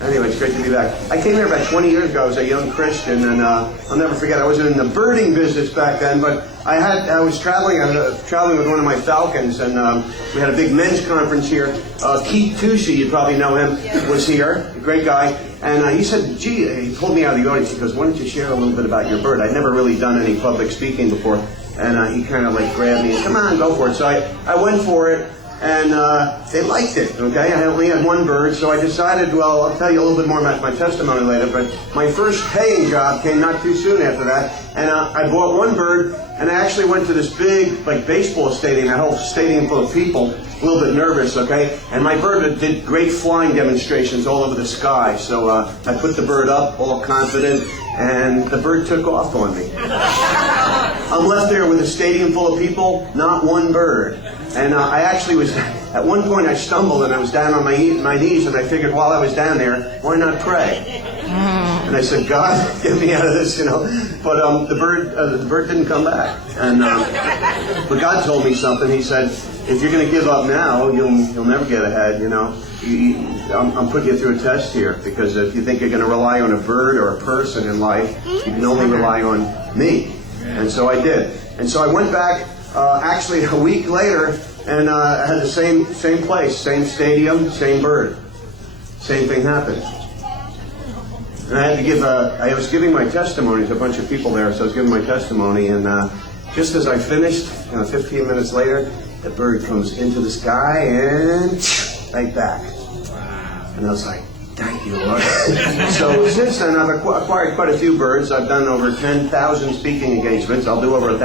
Anyway, it's great to be back. I came here about 20 years ago as a young Christian, and I'll never forget, I wasn't in the birding business back then, but I was traveling with one of my falcons, and we had a big men's conference here. Keith Tushy, you probably know him, was here, a great guy, and he said, gee, he pulled me out of the audience, he goes, why don't you share a little bit about your bird? I'd never really done any public speaking before, and he kind of like grabbed me and, come on, go for it. So I went for it. And they liked it, okay? I only had one bird, so I decided, well, I'll tell you a little bit more about my testimony later, but my first paying job came not too soon after that, and I bought one bird, and I actually went to this big, like, baseball stadium, a whole stadium full of people, a little bit nervous, okay? And my bird did great flying demonstrations all over the sky, so I put the bird up, all confident, and the bird took off on me. I'm left there with a stadium full of people, not one bird. And I actually was, at one point I stumbled and I was down on my knees, and I figured while I was down there, why not pray? And I said, God, get me out of this, you know. But the bird didn't come back. And but God told me something. He said, if you're going to give up now, you'll never get ahead, you know. I'm putting you through a test here, because if you think you're going to rely on a bird or a person in life, you can only rely on me. And so I did. And so I went back actually a week later, and I had the same place, same stadium, same bird. Same thing happened. And I had to give I was giving my testimony to a bunch of people there, so I was giving my testimony, and just as I finished, 15 minutes later, the bird comes into the sky and right back. And I was like, thank you, Lord. So since then, I've acquired quite a few birds. I've done over 10,000 speaking engagements. I'll do over 1,000.